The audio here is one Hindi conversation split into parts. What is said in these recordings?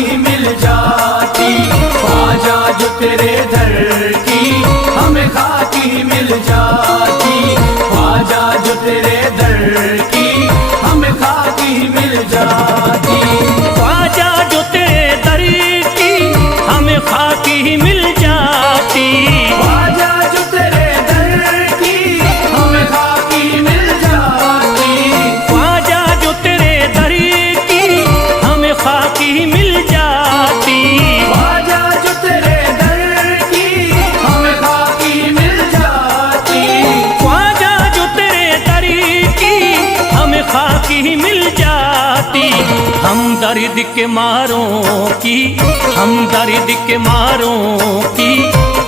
खाकी मिल जाती, ख्वाजा जो तेरे दर की हमें खाकी मिल जाती, ख्वाजा जो तेरे दर की हमें खाकी मिल जाती, ख्वाजा जो तेरे दर की हमें खाकी मिल जाती, ख्वाजा जो तेरे दर की हमें खाकी मिल जाती, ख्वाजा जो तेरे दर की हमें खाकी मिल जाती, ख्वाजा जो तेरे दर की हमें खाकी मिल जाती, ख्वाजा जो तेरे दर की हमें खाकी मिल जाती। हम दर्द के मारों की, हम दर्द के मारों की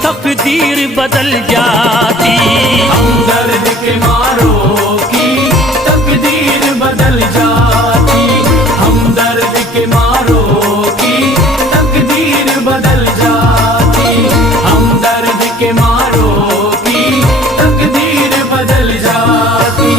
तकदीर बदल जाती, हम दर्द के मारों की तकदीर बदल जाती, हम दर्द के मारों की तकदीर बदल जाती, हम दर्द के मारों की तकदीर बदल जाती।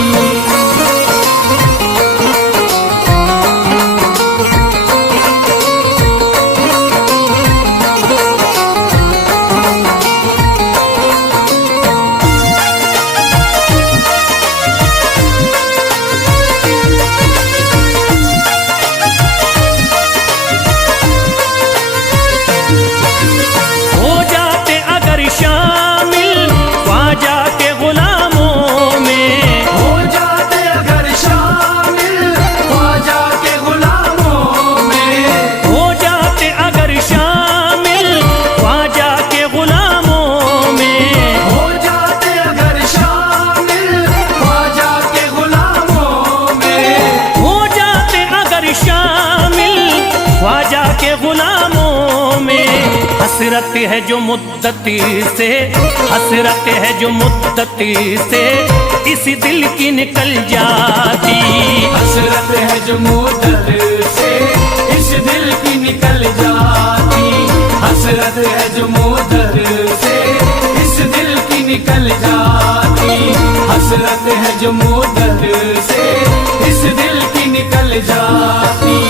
हो जाते अगर शामिल ख्वाजा के गुलामों में, हो जाते अगर शामिल ख्वाजा के गुलामों में, हो जाते अगर शामिल ख्वाजा के गुलामों में, हो जाते अगर शामिल ख्वाजा के गुलामों में, हो जाते अगर शामिल ख्वाजा के गुलामों में। हसरत है जो मुद्दती से, हसरत है जो मुद्दती से इस दिल की निकल जाती, हसरत है जो मुद्दत से इस दिल की निकल जाती, हसरत है जो मुद्दत से इस दिल की निकल जाती, हसरत है जो मुद्दत से इस दिल की निकल जाती।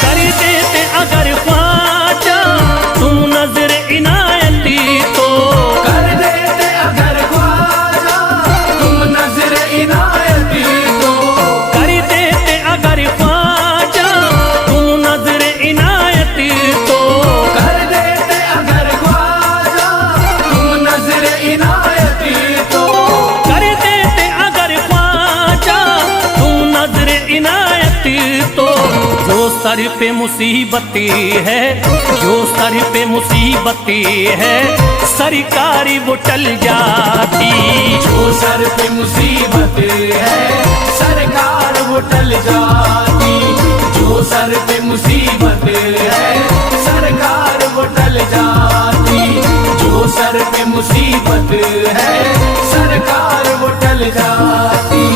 कर देते अगर ख्वाजा तुम नजर इनायती तो, कर देते अगर ख्वाजा तुम नजर इनायती तो, कर देते अगर ख्वाजा तुम नजर इनायती तो, कर देते अगर ख्वाजा तुम नजर इनायती तो, कर देते अगर ख्वाजा तुम नजर इनायती तो। जो सर पे मुसीबती है, जो सर पे मुसीबती है सरकारी वो टल जाती, जो सर पे मुसीबत है सरकार वो टल जाती, जो सर पे मुसीबत है सरकार वो टल जाती, जो सर पे मुसीबत है सरकार वो टल जाती।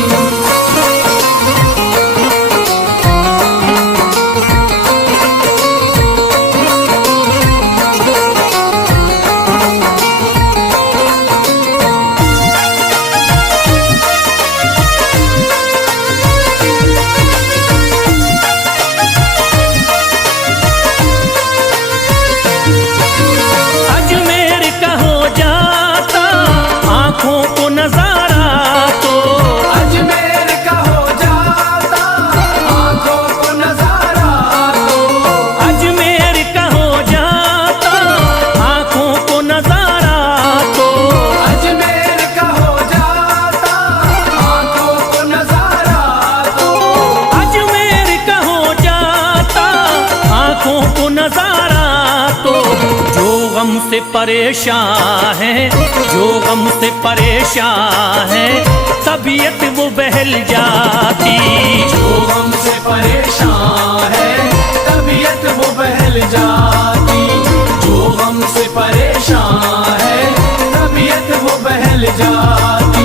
अजमेर का हो जाता आंखों को नजारा तो, अजमेर का हो जाता आंखों को नजारा तो, अजमेर का हो जाता आंखों को नजारा तो, अजमेर का हो जाता आंखों को नजारा तो, अजमेर का हो जाता आंखों को नजारा तो। जो गम से परेशान है, जो गम से परेशान है तबीयत वो बहल जाती, जो हमसे परेशान है तबीयत वो बहल जाती, जो हमसे परेशान है तबीयत वो बहल जाती,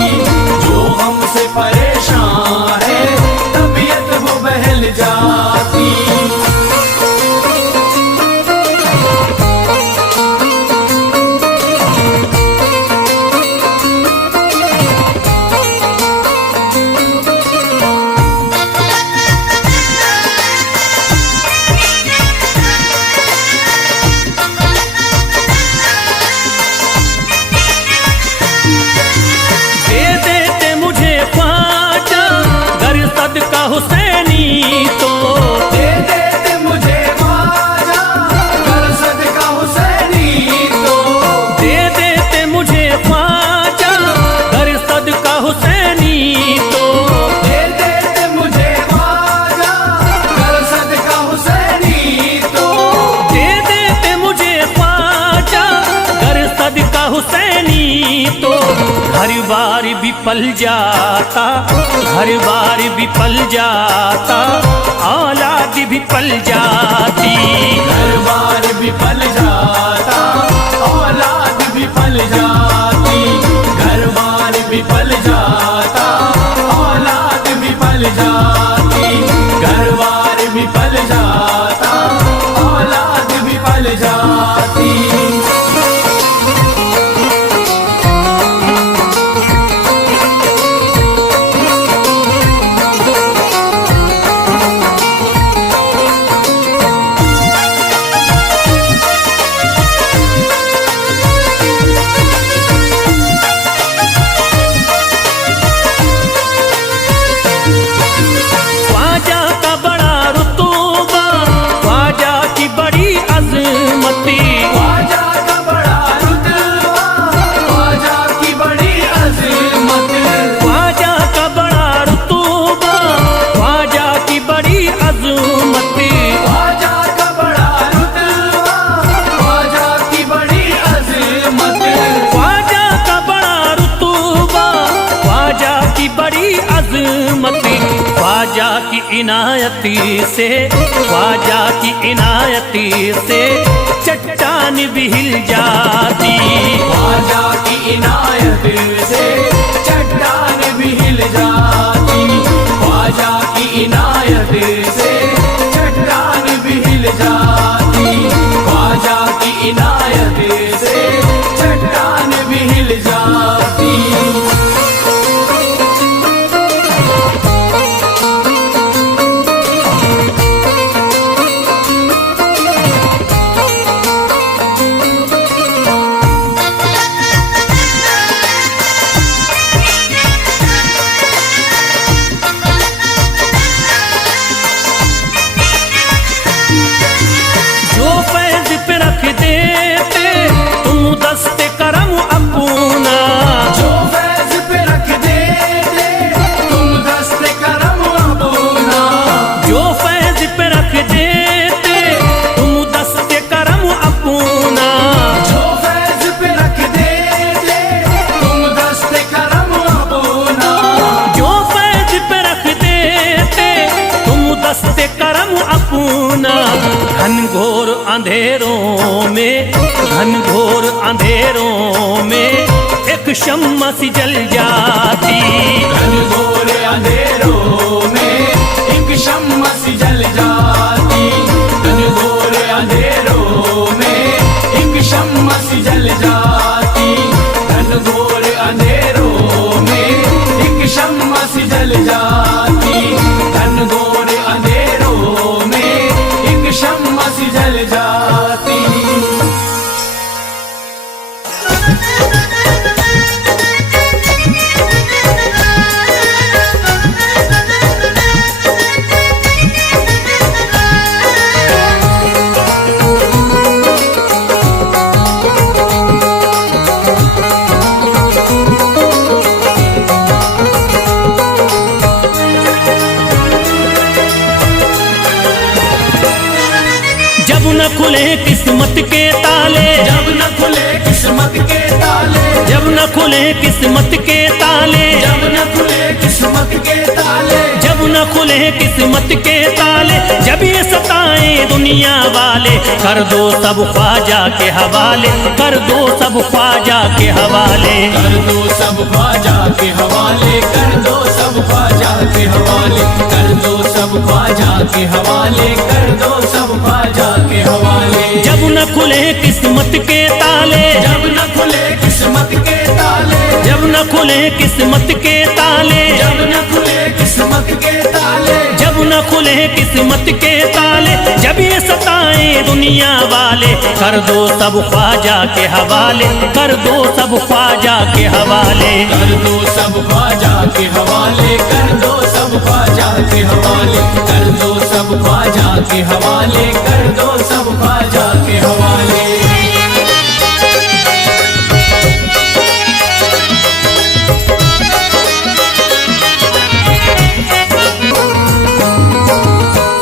घर बार भी पल जाता, घर बार भी पल जाता, औलाद भी पल जाती। घर बार भी पल जाता, औलाद भी पल जाती। घर बार भी पल जाता, औलाद भी पल जाती। घर बार भी पल जाता, औलाद भी पल जाती। ख्वाजा का बड़ा रुतबा, ख्वाजा की बड़ी अजमती, ख्वाजा का बड़ा रुतबा, ख्वाजा की बड़ी अज़मत। ख्वाजा का बड़ा रुतबा, ख्वाजा की बड़ी अजमती। ख्वाजा का बड़ा रुतबा, ख्वाजा की बड़ी अज़मत। ख्वाजा का बड़ा रुतबा, ख्वाजा की बड़ी अजमती। ख्वाजा की इनायती से, ख्वाजा की इनायती से चट्टान भी हिल जाती। ख्वाजा की इनायत से चट्टान भी हिल जाती। ख्वाजा की इनायत से चट्टान भी हिल जाती। ख्वाजा की इनायत से चट्टान भी हिल जाती। जो फैज पे रख देते तुम दस्ते करम अपना, जो फैज पे रख देते तुम दस्ते करम अपना। जो फैज पे रख देते तुम दस्ते करम अपना। जो फैज पे रख देते तुम दस्ते करम अपना। जो फैज पे रख देते तुम दस्ते करम अपना। घनघोर अंधेरों में, घनघोर अंधेरों में एक शम्मा सी जल जाती। घनघोर अंधेरों में एक शम्मा सी जल जाती। घनघोर अंधेरों में एक शम्मा सी जल जाती। घनघोर अंधेरों में एक शम्मा सी जल जाती। घनघोर अंधेरों में एक शम्मा सी जल जाती। जब न खुले किस्मत के ताले, जब न खुले किस्मत के ताले, जब न खुले किस्मत के ताले, जब न खुले किस्मत के ताले, जब न खुले किस्मत के ताले, जब ये सताएं दुनिया वाले, कर दो सब ख्वाजा के हवाले, कर दो सब ख्वाजा के हवाले। कर दो सब ख्वाजा के हवाले, कर दो सब ख्वाजा के हवाले, कर दो सब ख्वाजा के हवाले, कर दो सब ख्वाजा के हवाले। जब न खुले किस्मत के ताले, जब न खुले किस्मत के ताले, जब न खुले किस्मत के ताले, जब न खुले किस्मत के ताले, जब न खुले किस्मत के ताले, जब ये सताएं दुनिया वाले, कर दो सब ख्वाजा के हवाले, कर दो सब ख्वाजा के हवाले। कर दो सब ख्वाजा के हवाले, कर दो सब ख्वाजा के हवाले, कर दो सब ख्वाजा के हवाले, कर दो सब ख्वाजा के हवाले।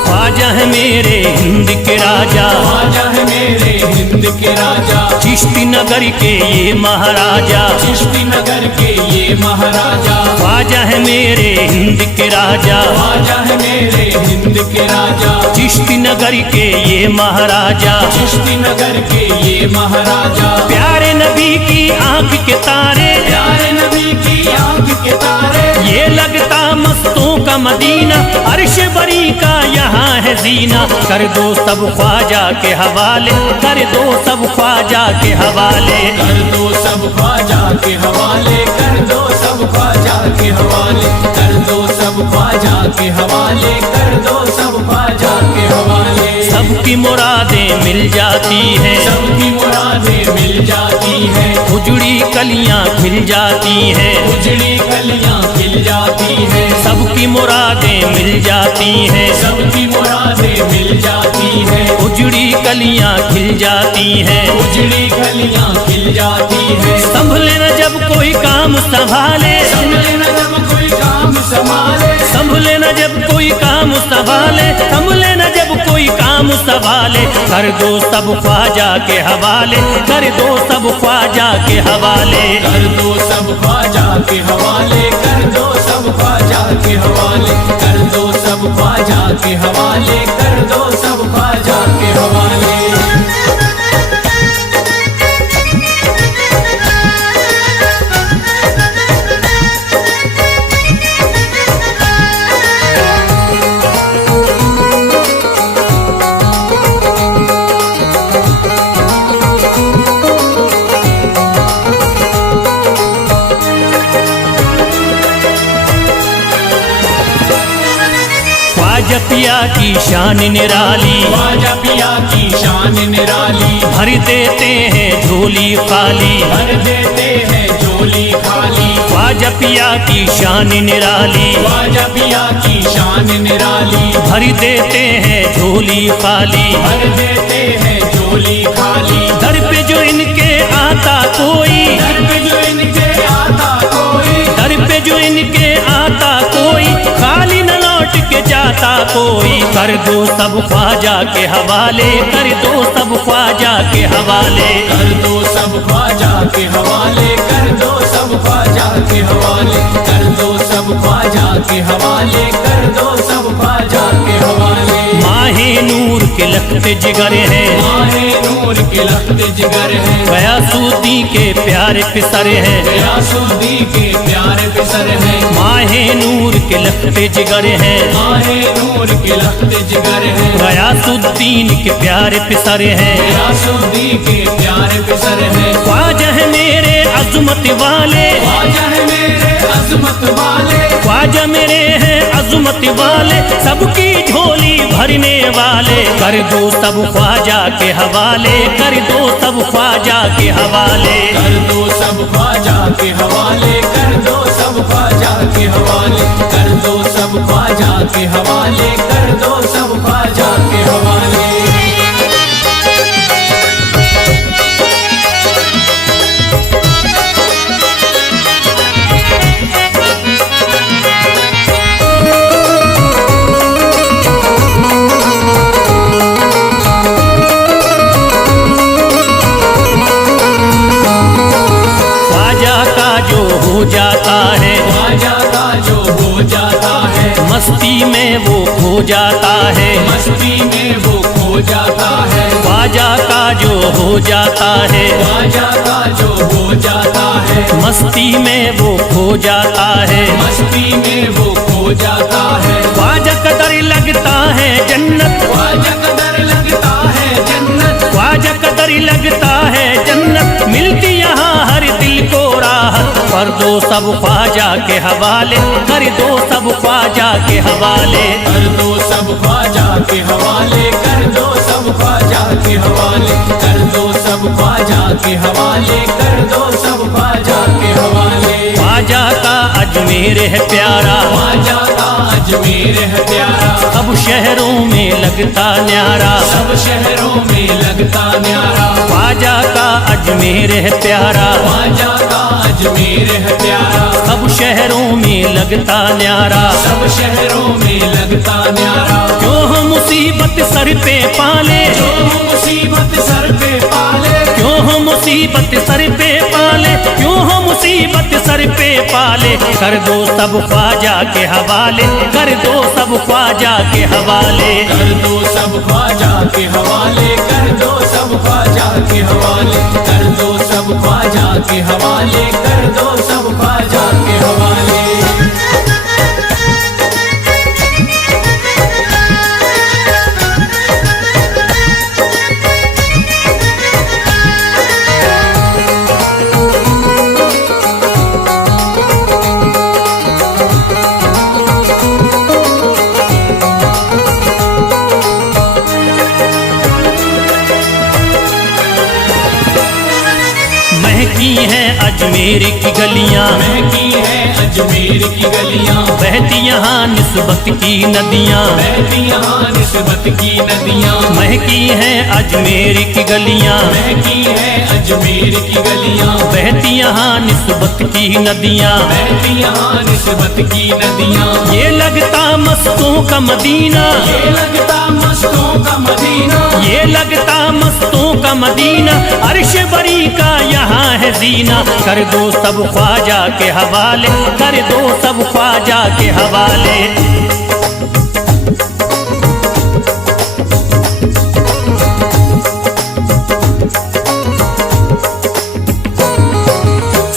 ख्वाजा है मेरे हिंद के राजा, ख्वाजा है मेरे हिंद के राजा, चिश्ती नगर के ये महाराजा, चिश्ती नगर के ये महाराजा, ख्वाजा है मेरे हिंद के राजा, ख्वाजा है मेरे हिंद के राजा, चिश्ती नगर के ये महाराजा, चिश्ती नगर के ये महाराजा, प्यारे नबी की आंख के तारे, प्यारे नबी की आंख के तारे, ये लगता मस्तों का मदीना, अर्श बरी का यहाँ है जीना। कर दो सब ख्वाजा के हवाले, कर दो सब ख्वाजा के हवाले, कर दो सब ख्वाजा के हवाले, कर दो सब ख्वाजा के हवाले, कर दो सब ख्वाजा के हवाले, कर दो सब ख्वाजा के हवाले। सबकी मुरादें मिल जाती हैं, सबकी मुरादें मिल जाती हैं, उजड़ी कलियां खिल जाती हैं, उजड़ी कलियां खिल जाती हैं, सबकी मुरादें मिल जाती हैं, सबकी मुरादें मिल जाती हैं, उजड़ी कलियां खिल जाती हैं, उजड़ी कलियां खिल जाती हैं। संभले न जब कोई काम संभाले, संभले न जब कोई काम संभाले, संभले न जब कोई काम संभाले, संभले न जब कोई काम संभाले, कर दो सब ख्वाजा के हवाले, कर दो सब ख्वाजा के हवाले, कर दो सब ख्वाजा के हवाले, कर दो सब ख्वाजा के हवाले, कर दो सब ख्वाजा के हवाले, कर दो सब ख्वाजा के हवाले। ख्वाजा पिया की शान निराली, ख्वाजा पिया की शान निराली, भर देते हैं झोली खाली, भर देते हैं झोली खाली, ख्वाजा पिया की शान निराली, ख्वाजा पिया की शान निराली, भर देते हैं झोली खाली, भर देते हैं झोली खाली। दर पे जो इनके आता कोई, दर पे जो इनके आता कोई, दर पे जो इनके आता कोई, खाली न लौट के जाता कोई, कर दो सब ख्वाजा के हवाले, कर दो सब ख्वाजा के हवाले, कर दो सब ख्वाजा के हवाले, कर दो सब ख्वाजा के हवाले, कर दो सब ख्वाजा के हवाले, कर दो सब ख्वाजा के हवाले। माहे नूर के लखते जिगर हैं, माहे नूर के लखते जिगर हैं, गयासुद्दी के प्यारे पिसर हैं, गयासुद्दीन के प्यारे पिसर हैं, माहे नूर के लखते जिगर हैं, माहे नूर के लखते जिगर हैं, गयासुद्दीन के प्यारे पिसर हैं, गयासुद्दीन के प्यारे पिसर हैं। ख्वाजा है मेरे अजमत वाले, ख्वाजा है मेरे अजमत वाले, ख्वाजा मेरे हैं अजमत वाले, सबकी झोली भरने वाले, कर दो सब ख्वाजा के हवाले, कर दो सब ख्वाजा के हवाले, कर दो सब ख्वाजा के हवाले, कर दो सब ख्वाजा के हवाले, कर दो सब ख्वाजा के हवाले, कर दो सब ख्वाजा के हवाले। हो जाता है, ख्वाजा का जो हो जाता है, मस्ती में वो खो जाता है, मस्ती में वो खो जाता है, ख्वाजा का जो हो जाता है, ख्वाजा का जो हो जाता है, मस्ती में वो खो जाता है, मस्ती में वो खो जाता है। ख्वाजा कदर लगता है जन्नत, ख्वाजा कदर लगता है जन्नत, ख्वाजा कदर लगता है जन्नत, मिलती यहाँ हर दिल को राहत, कर दो सब ख्वाजा के हवाले, कर दो सब ख्वाजा के हवाले, कर दो सब ख्वाजा के हवाले, कर दो सब ख्वाजा के हवाले, कर दो सब ख्वाजा के हवाले, कर दो सब ख्वाजा के हवाले। ख्वाजा का अजमेर है प्यारा, ख्वाजा का अजमेर है प्यारा, सब शहरों में लगता न्यारा, सब शहरों में लगता न्यारा, ख्वाजा का अजमेर है प्यारा, ख्वाजा का अजमेर है प्यारा, सब शहरों में लगता न्यारा, सब शहरों में लगता न्यारा। जो हम मुसीबत सर पे पाले, जो मुसीबत सर पे पाले, क्यों हो मुसीबत सर पे पाले, क्यों हो मुसीबत सर पे पाले, कर दो सब ख्वाजा के हवाले, कर दो सब ख्वाजा के हवाले, कर दो सब ख्वाजा के हवाले, कर दो सब ख्वाजा के हवाले, कर दो सब ख्वाजा के हवाले, कर दो सब ख्वाजा के हवाले। महकी हैं अजमेर की गलियां, महकी है अजमेर की गलियां, बहती यहाँ निस्बत की नदियां, बहती यहाँ निस्बत की नदियां, महकी हैं अजमेर की गलियां, महकी है अजमेर की गलियां, बहती यहाँ निस्बत की नदियां, बहती यहाँ निस्बत की नदियां। ये लगता मस्तों का मदीना, ये लगता मस्तों का मदीना, ये लगता मस्तों का मदीना, अर्श बरी का यहाँ है जीना, कर दो सब ख्वाजा के हवाले, कर दो सब ख्वाजा के हवाले।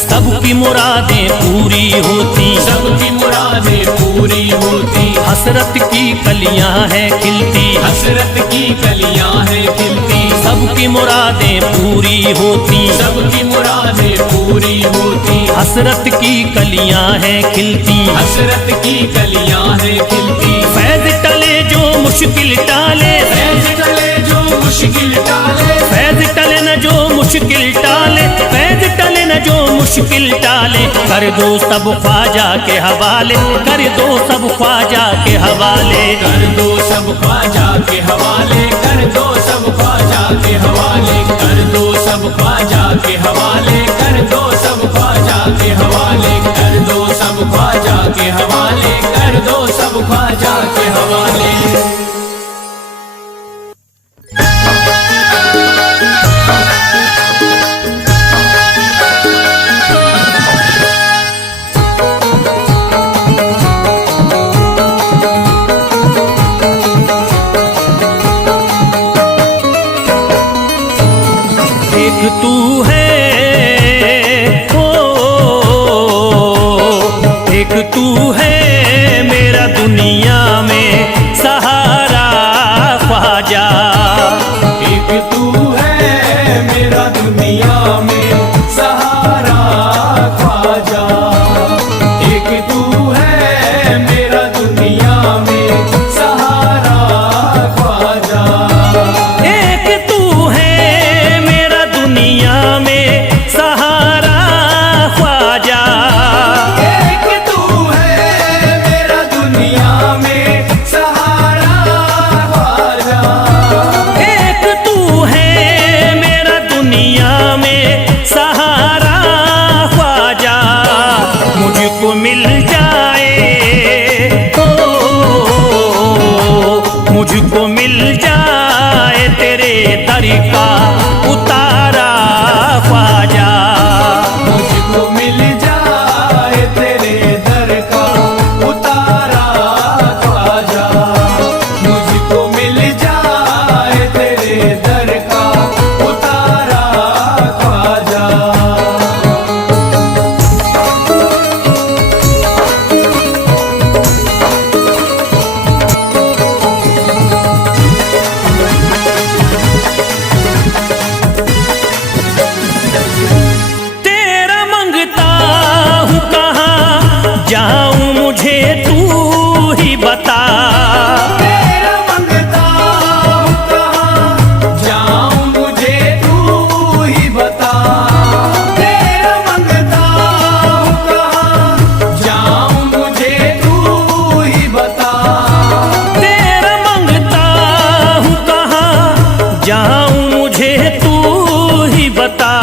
सबकी मुरादें पूरी होती, सबकी मुरादें पूरी होती, हसरत की कलियां हैं खिलती, हसरत की कलियां हैं खिलती, सबकी मुरादें पूरी होती, सबकी मुरादें पूरी होती, हसरत की कलियां हैं खिलती, हसरत की कलियां हैं खिलती। फैज टले जो मुश्किल टाले, फैज टले जो मुश्किल टाले, फैज टले न जो मुश्किल टाले, फैज टले न जो मुश्किल टाले, कर दो सब ख्वाजा के हवाले, कर दो सब ख्वाजा के हवाले, कर दो सब ख्वाजा के हवाले, कर दो सब ख्वाजा के हवाले, कर दो सब ख्वाजा के हवाले, कर दो सब ख्वाजा के हवाले, कर दो सब ख्वाजा के हवाले, कर दो सब ख्वाजा के हवाले। एक तू है ओ, एक तू है मेरा दुनिया में सहारा ख्वाजा, एक तू है मेरा दुनिया में सहारा ख्वाजा, एक तू है मेरा दुनिया में सहारा ख्वाजा, एक तू है मेरा दुनिया में सहारा ख्वाजा, एक तू है मेरा दुनिया में सहारा ख्वाजा, एक तू है मेरा दुनिया में सहारा ख्वाजा, मुझको मिल जाए ओ, मुझको मिल जाए तेरे दर का उतारा ख्वाजा, मुझको मिल जाए तेरे दर का उतारा ख्वाजा, मुझको मिल जाए तेरे दर का उतारा ख्वाजा। तेरा मंगता हूँ कहाँ जाऊँ मुझे तू ही बता, तेरा मंगता हूँ कहाँ जाऊँ मुझे तू ही बता, तेरा मंगता हूँ कहाँ जाऊँ मुझे तू ही बता, तेरा मंगता हूँ कहाँ जाऊँ मुझे तू ही बता,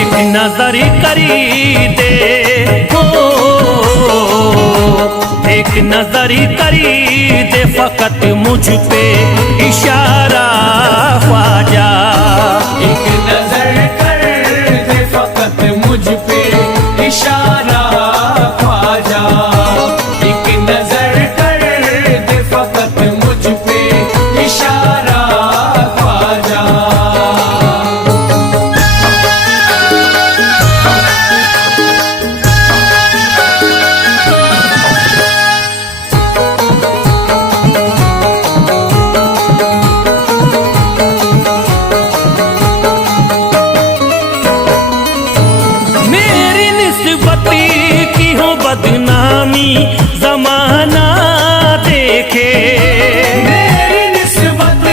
एक नजर करी दे हो, एक नजर करी दे फकत मुझ पे इशारा ख्वाजा, एक नजर बदनामी जमाना देखे। मेरी निस्बत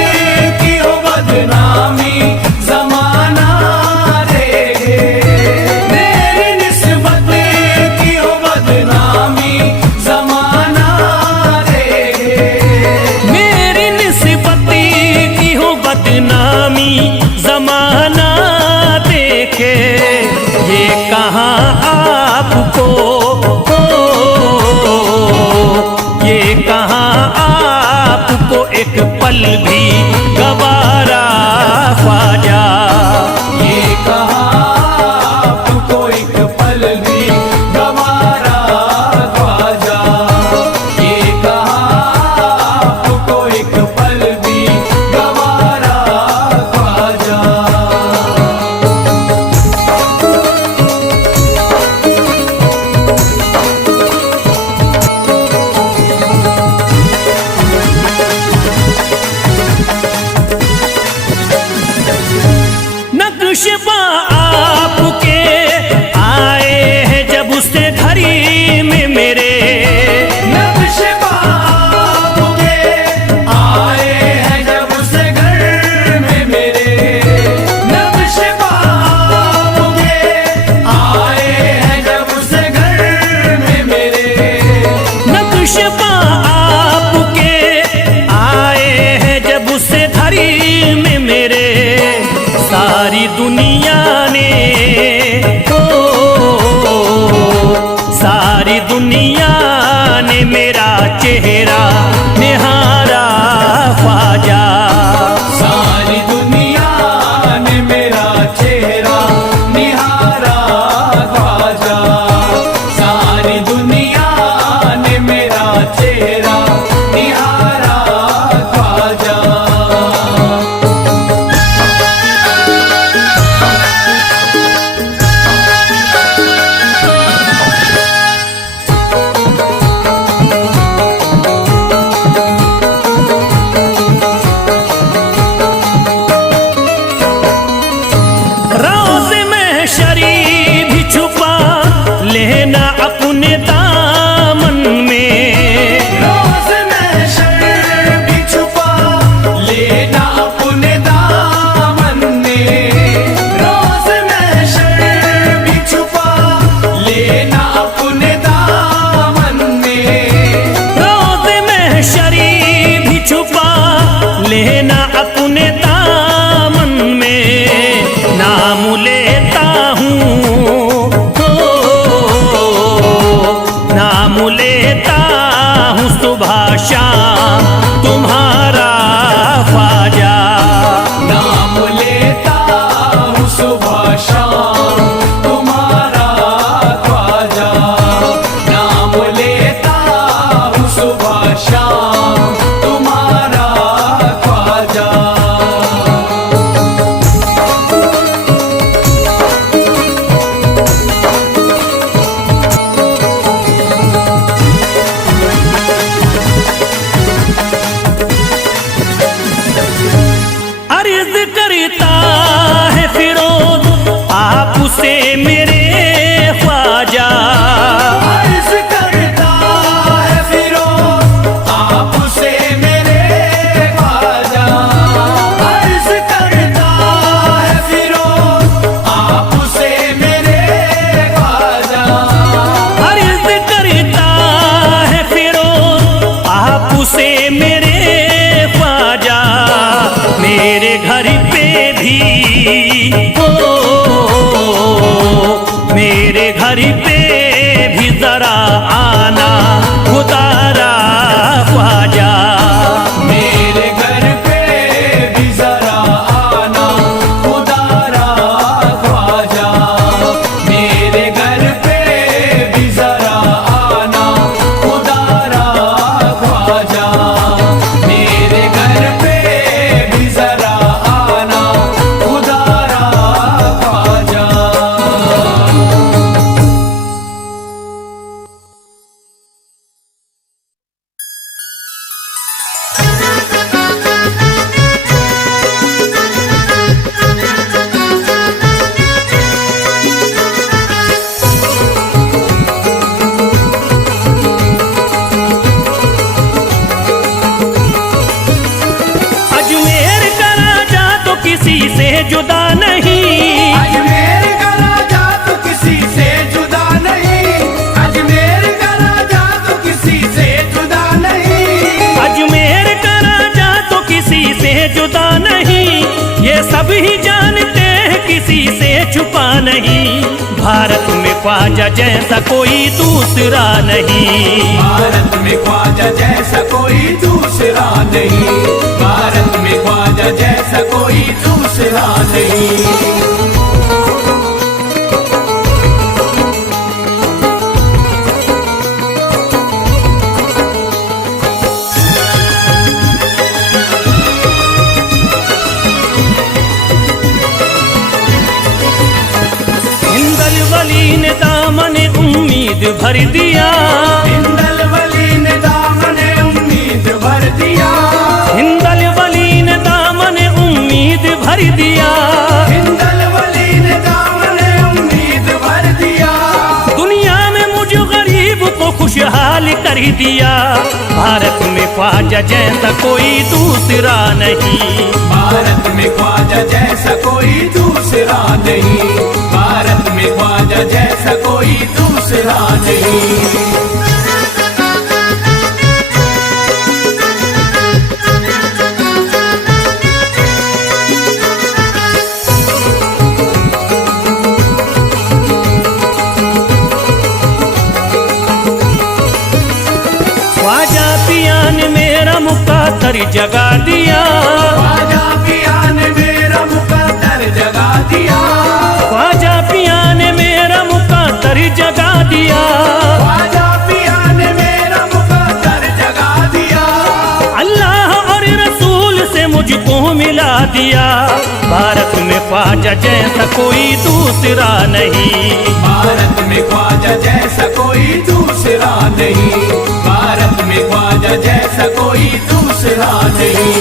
की हो बदनामी जमाना देखे। मेरी निस्बत की हो बदनामी जमाना देखे। मेरी निस्बत की हो बदनामी जमाना देखे। ये कहाँ आपको, ये कहाँ आपको एक पल भी गवारा ख्वाजा। ये कहाँ आपको एक पल भी गवारा ख्वाजा। ये कहाँ आपको एक पल भी गवारा ख्वाजा। नक्शबा आपके आए हैं जब उससे घड़ी में मेरे। नक्शबा आपके आए हैं जब उस घर में मेरे। नक्शबा आपके आए हैं जब उस घर में मेरे। नक्शबा आपके आए हैं जब उससे घड़ी में मेरे। सारी दुनिया ने, सारी दुनिया ने मेरा चेहरा निहारा ख्वाजा। सारी दुनिया ने मेरा चेहरा निहारा ख्वाजा। सारी दुनिया ने मेरा चेहरा निहारा ख्वाजा। रोज़ महशरी भी छुपा लेना अपने दामन में। रोज़ महशर भी छुपा लेना अपने दामन में। रोज़ महशर भी छुपा लेना अपने दामन में। रोज़ महशरी भी छुपा लेना अपने दामन में। नाम लेता हूँ, नाम लेता हूँ सुबह शाम तुम्हारा ख्वाजा। नाम लेता हूँ सुबह शाम तुम्हारा ख्वाजा। नाम लेता हूँ सुबह शाम तुम्हारा ख्वाजा। नहीं, भारत में ख्वाजा जैसा कोई दूसरा नहीं। भारत में ख्वाजा जैसा कोई दूसरा नहीं, भारत में ख्वाजा जैसा कोई दूसरा नहीं। हिंदल वली ने दामन उम्मीद भर दिया, हिंदल वली ने दामन उम्मीद भर दिया, हिंदल वली ने दामन उम्मीद भर दिया, हिंदल वली ने दामन उम्मीद भर दिया। दुनिया में मुझ गरीब को खुशहाल कर दिया। भारत में ख्वाजा जैसा कोई दूसरा नहीं, भारत में ख्वाजा जैसा कोई दूसरा नहीं, भारत में ख्वाजा जैसा कोई दूसरा नहीं। ख्वाजा पिया ने मेरा मुकद्दर जगा दिया, ख्वाजा पिया ने मेरा मुकद्दर जगा दिया, ख्वाजा पिया ने मेरा मुकद्दर जगा दिया, ख्वाजा पिया ने मेरा मुकद्दर जगा दिया। अल्लाह और रसूल से मुझको मिला दिया। भारत में ख्वाजा जैसा कोई दूसरा नहीं, भारत में ख्वाजा जैसा कोई दूसरा नहीं, भारत में ख्वाजा जैसा कोई दूसरा नहीं।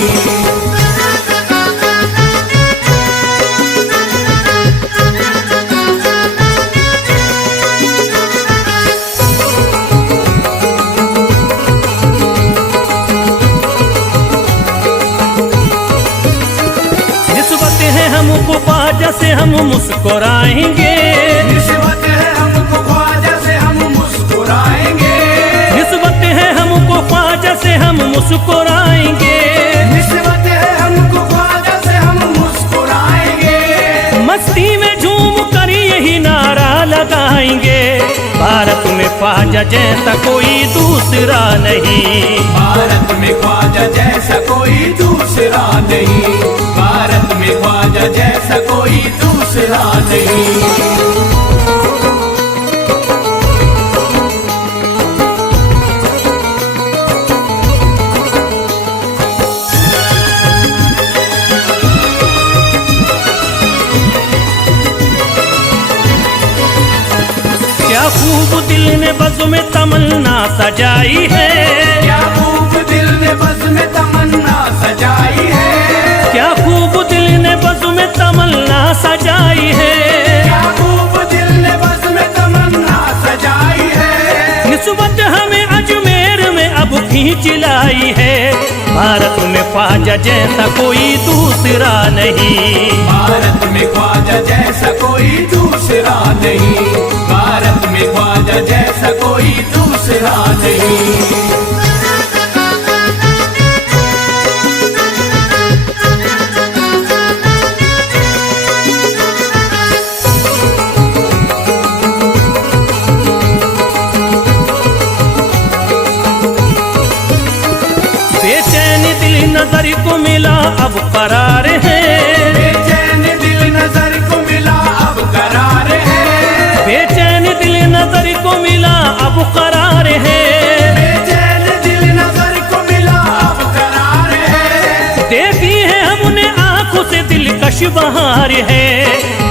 निस्बत है हमको ख्वाजा से हम मुस्कुराएंगे, निस्बत है हमको ख्वाजा से हम मुस्कुराएंगे, निस्बत है हमको ख्वाजा से हम मुस्कुराएंगे, निस्बत है हमको ख्वाजा से हम मुस्कुराएंगे। मस्ती में झूम कर यही नारा लगाएंगे। भारत में ख्वाजा जैसा कोई दूसरा नहीं, भारत में ख्वाजा जैसा कोई दूसरा नहीं, भारत में ख्वाजा जैसा कोई दूसरा नहीं। क्या खूब दिल ने बज़्म में तमन्ना सजाई है, क्या खूब दिल ने बज़्म में तमन्ना सजाई है, क्या खूब दिल ने बज़्म में तमन्ना सजाई है, क्या खूब दिल ने बज़्म में तमन्ना सजाई है। निस्बत हमें अजमेर में अब खींच लाई है। भारत में ख्वाजा जैसा कोई दूसरा नहीं, भारत में ख्वाजा जैसा कोई दूसरा नहीं, भारत में ख्वाजा जैसा कोई दूसरा नहीं। बेचैन दिल नजर को मिला अब करार है, बेचैन दिल नजर को मिला अब करार है, बेचैन दिल नजर को मिला अब करार है, बेचैन दिल नजर को मिला अब करार है। देखी है हमने आंखों से दिलकश बहार है।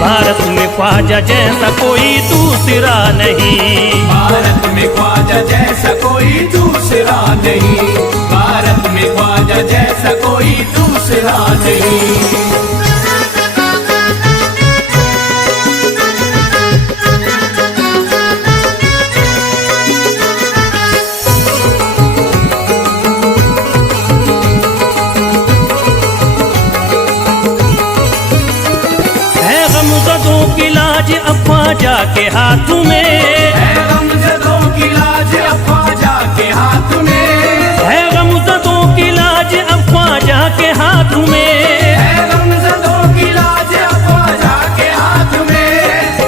भारत में ख्वाजा जैसा कोई दूसरा नहीं, भारत में ख्वाजा जैसा कोई दूसरा नहीं, भारत में ख्वाजा जैसा कोई दूसरा नहीं। गमज़दों की लाज अब ख्वाजा के हाथ में है, गमज़दों की लाज अब ख्वाजा के हाथ में है, गमज़दों की लाज अब ख्वाजा के हाथ में है, गमज़दों की लाज अब ख्वाजा के हाथ में।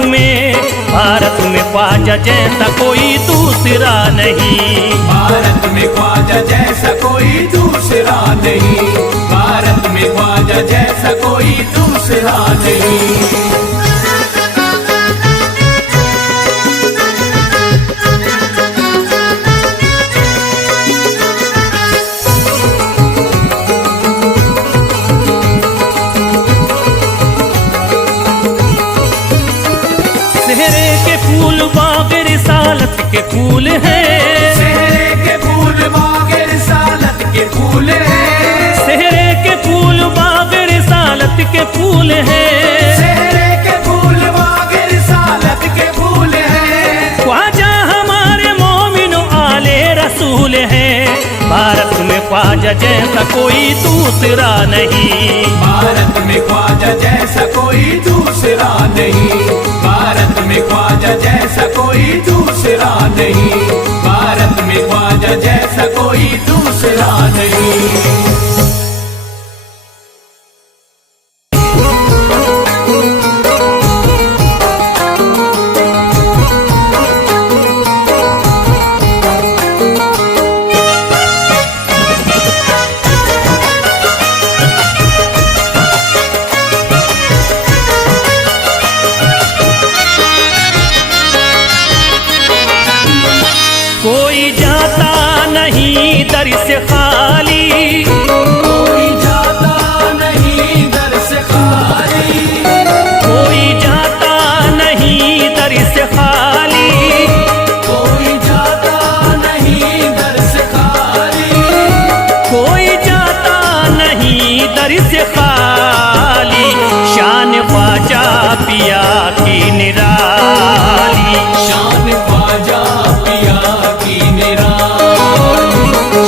भारत में ख्वाजा जैसा कोई दूसरा नहीं। भारत में ख्वाजा जैसा कोई दूसरा नहीं। भारत में ख्वाजा जैसा कोई दूसरा नहीं। सेहरे के फूल बाग रिसालत के फूल हैं। सेहरे के फूल बाग रिसालत के फूल हैं। सेहरे के फूल बाग रिसालत के फूल हैं। सेहरे के फूल बाग रिसालत के फूल हैं। ख्वाजा हमारे मोमिनो आले रसूल हैं। भारत में ख्वाजा जैसा कोई दूसरा नहीं। भारत में ख्वाजा जैसा कोई दूसरा नहीं। भारत में ख्वाजा जैसा कोई दूसरा नहीं। भारत में ख्वाजा जैसा कोई दूसरा नहीं। कोई जाता नहीं दर से खाली। कोई जाता नहीं दर से खाली। कोई जाता नहीं दर से खाली। कोई जाता नहीं दर से खाली। कोई जाता नहीं दर से खाली। शान ख्वाजा पिया की निराली। शान ख्वाजा पिया की निराली।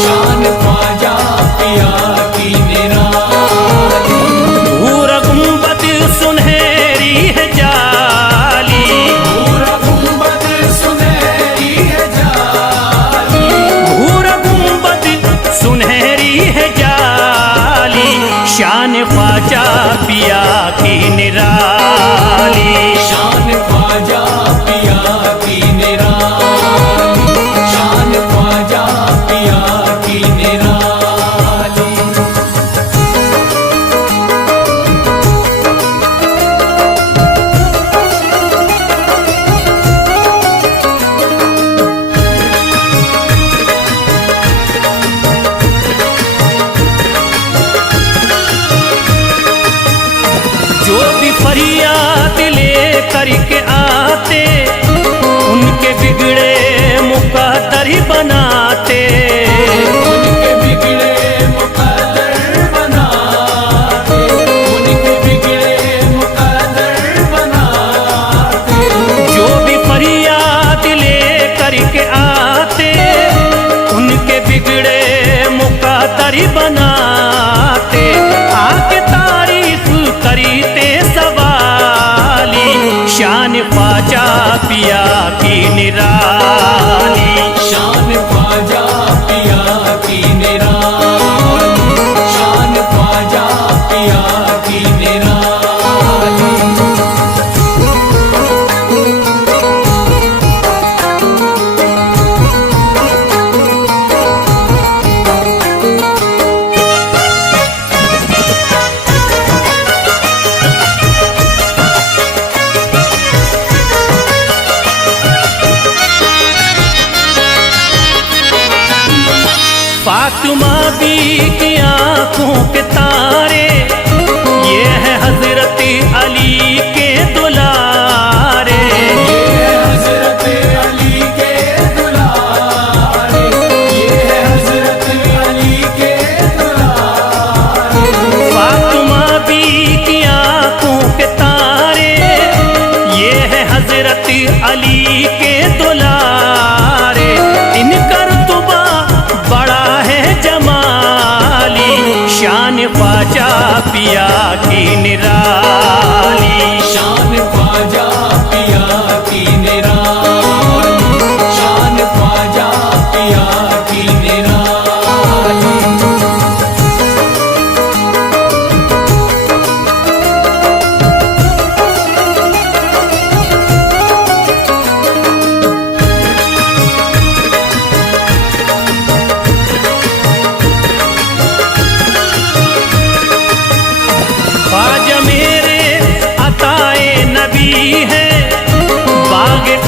शान ख्वाजा पिया की निराली। भूरा गुंबद सुनहरी है जाली। भूरा गुंबद सुनहरी है जाली। भूरा गुंबद सुनहरी है जाली। शान ख्वाजा पिया की निराली। शान ख्वाजा पिया की निराली। शान ख्वाजा पिया की निराली। जो भी फरियाद ले करके आते उनके बिगड़े मुकद्दर ही बनाते। उनके बिगड़े मुकद्दर बनाते। उनके बिगड़े मुकद्दर बनाते। जो भी फरियाद ले करके आते उनके बिगड़े मुकद्दर ही बनाते। आके तारीफ करते सवाली। शान ख्वाजा पिया की निराली। शान ख्वाजा पिया की निराली। शान ख्वाजा पिया की निराली। फातिमा बी की आंखों के तारे ये है हजरत अली के दुलारे। ये हजरत अली के दुलारे। ये हजरत अली के दुलारे। फातिमा बी की आंखों के तारे ये है हजरत अली के दुलारे। इनका रुतबा बड़ा है जमाली। शान ख्वाजा पिया की निराली। शान ख्वाजा पिया की निराली। शान ख्वाजा पिया की निराली।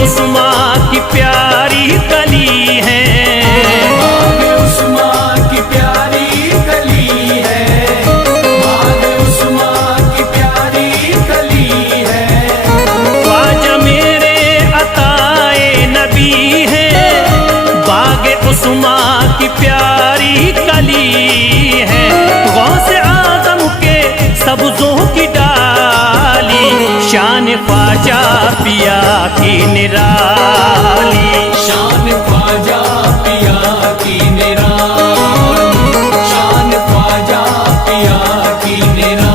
उस्मा की प्यारी कली है, बाग उस्मा की प्यारी कली है, बाग उस्मा की प्यारी कली है। ख्वाजा मेरे अताए नबी है, बाग उस्मा की प्यारी कली है। गौसे आजम के सब्जों की डाली, शान ख्वाजा पिया की निराली, शान ख्वाजा पिया की निराली, शान ख्वाजा पिया की निराली।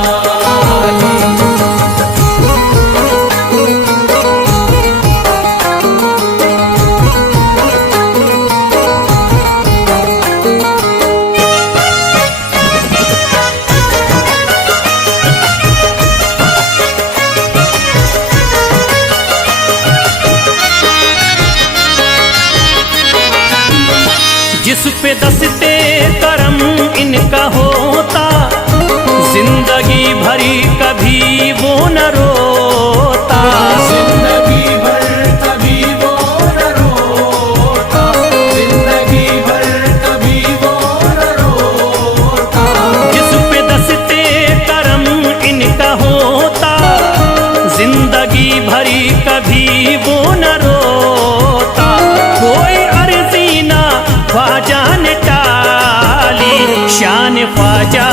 जिस पे दस्ते करम इनका होता, जिंदगी भरी कभी वो न रोता, जिंदगी भर कभी वो न रोता, जिंदगी भर कभी वो न रोता। जिस पे दस्ते करम इनका होता, जिंदगी भरी कभी वो न रोता। कोई अर्जी ना ख्वाजा ने टाली, शान ख्वाजा